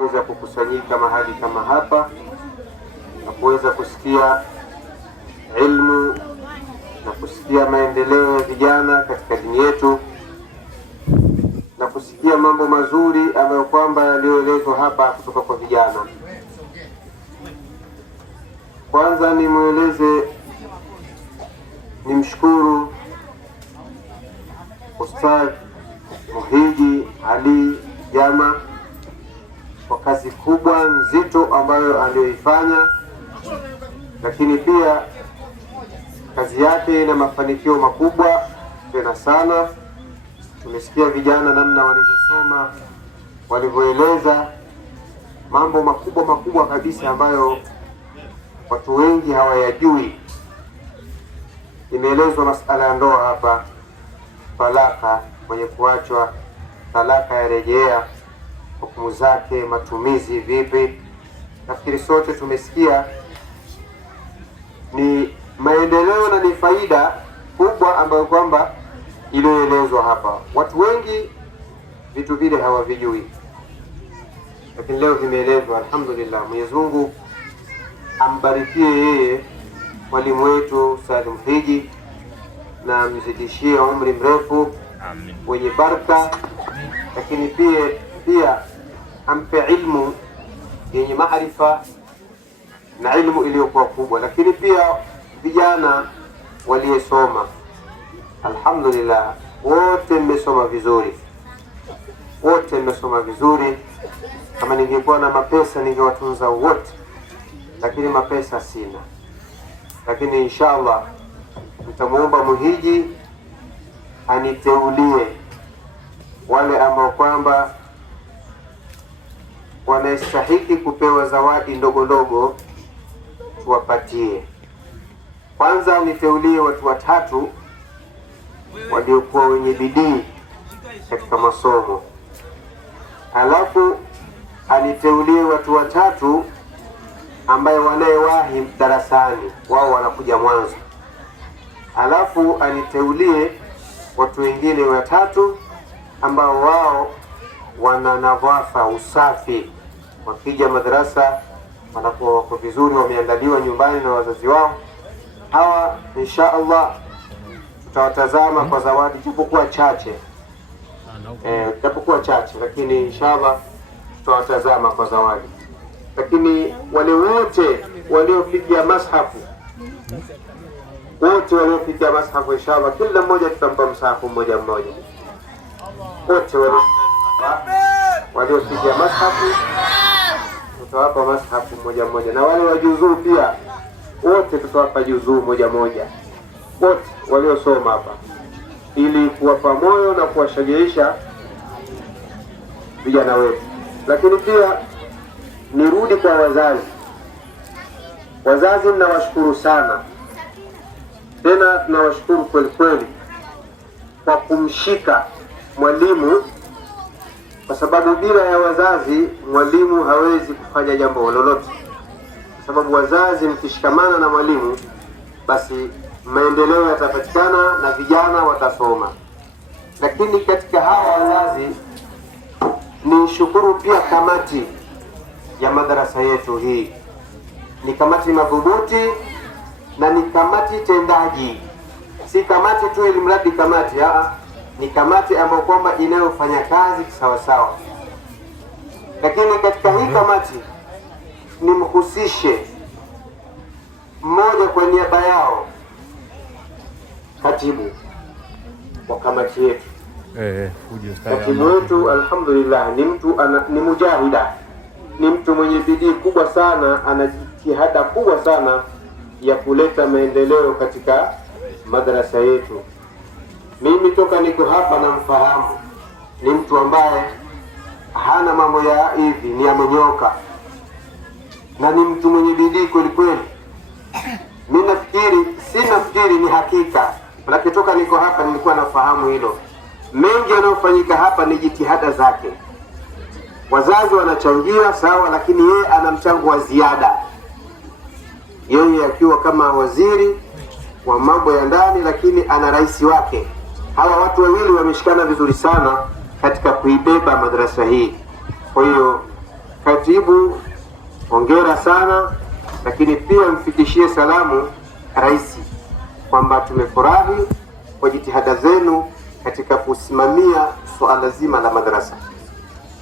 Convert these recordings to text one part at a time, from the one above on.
kuweza kukusanyika mahali kama hapa na kuweza kusikia ilmu na kusikia maendeleo ya vijana katika dini yetu na kusikia mambo mazuri ambayo kwamba yaliyoelezwa hapa kutoka kwa vijana. Kwanza nimshukuru Ustadh Muhiji Ali Jama kwa kazi kubwa nzito ambayo aliyoifanya, lakini pia kazi yake ina mafanikio makubwa tena sana. Tumesikia vijana namna walivyosoma, walivyoeleza mambo makubwa kabisa ambayo watu wengi hawayajui. Imeelezwa masala ya ndoa hapa, talaka, mwenye kuachwa talaka ya rejea, hukumu zake, matumizi vipi. Nafikiri sote tumesikia ni maendeleo na ni faida kubwa ambayo kwamba iliyoelezwa hapa. Watu wengi vitu vile hawavijui, lakini leo vimeelezwa. Alhamdulillah, Mwenyezi Mungu ambarikie yeye mwalimu wetu Ustadh Muhiji na mzidishie umri mrefu wenye baraka, lakini pia ampe ilmu yenye maarifa na ilmu iliyokuwa kubwa. Lakini pia vijana waliosoma, alhamdulillah, wote mmesoma vizuri, Kama ningekuwa na mapesa ningewatunza wote, lakini mapesa sina. Lakini inshallah nitamuomba Muhiji aniteulie wale ambao kwamba wanastahili kupewa zawadi ndogo tuwapatie. Kwanza niteulie watu watatu waliokuwa wenye bidii katika masomo, alafu aniteulie watu watatu ambaye wanayewahi darasani, wao wanakuja mwanzo, alafu aniteulie watu wengine watatu ambao wao wana nadhafa, usafi, wakija madrasa wanakuwa wako vizuri, wameandaliwa nyumbani na wazazi wao. Hawa insha Allah tutawatazama kwa zawadi japokuwa chache, lakini insha Allah tutawatazama kwa zawadi. Lakini wale wote waliofikia mashafu, insha Allah kila mmoja tutampa msahafu mmoja. Wote waliofikia mashafu tutawapa mashafu mmoja, na wale wajuzuu pia wote tutawapa juzuu moja, wote waliosoma hapa, ili kuwapa moyo na kuwashajiisha vijana wetu. Lakini pia nirudi kwa wazazi, mnawashukuru sana, tena tunawashukuru kweli kwa kumshika mwalimu, kwa sababu bila ya wazazi mwalimu hawezi kufanya jambo lolote. Kwa sababu wazazi mkishikamana na mwalimu, basi maendeleo yatapatikana na vijana watasoma. Lakini katika hawa wazazi ni shukuru pia kamati ya madarasa yetu. Hii ni kamati madhubuti na ni kamati tendaji, si kamati tu ili mradi kamati, ni kamati ambayo kwamba inayofanya kazi sawa. Lakini katika hii kamati nimhusishe mmoja kwa niaba yao, katibu wa kamati yetu. Katibu wetu alhamdulillah ni mtu ni mujahida, ni mtu mwenye bidii kubwa sana, ana jitihada kubwa sana ya kuleta maendeleo katika madrasa yetu. Mimi toka niko hapa namfahamu, ni mtu ambaye hana mambo ya hivi, ni amenyoka na ni mtu mwenye bidii kweli. Mimi nafikiri ni hakika, lakini toka niko hapa nilikuwa nafahamu hilo. Mengi yanayofanyika hapa ni jitihada zake. Wazazi wanachangia sawa, lakini yeye ana mchango wa ziada, yeye akiwa kama waziri wa mambo ya ndani, lakini ana rais wake. Hawa watu wawili wameshikana vizuri sana katika kuibeba madrasa hii. Kwa hiyo Katibu, hongera sana, lakini pia mfikishie salamu rais kwamba tumefurahi kwa jitihada zenu katika kusimamia suala zima la madrasa.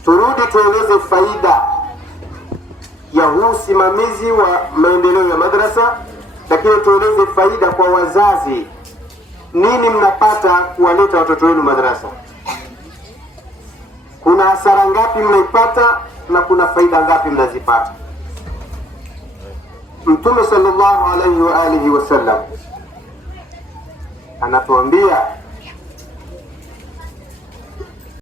Turudi tueleze faida ya huu usimamizi wa maendeleo ya madrasa, lakini tueleze faida kwa wazazi. Nini mnapata kuwaleta watoto wenu madrasa? Kuna hasara ngapi mnaipata na kuna faida ngapi mnazipata? Mtume sallallahu alaihi wa alihi wasallam anatuambia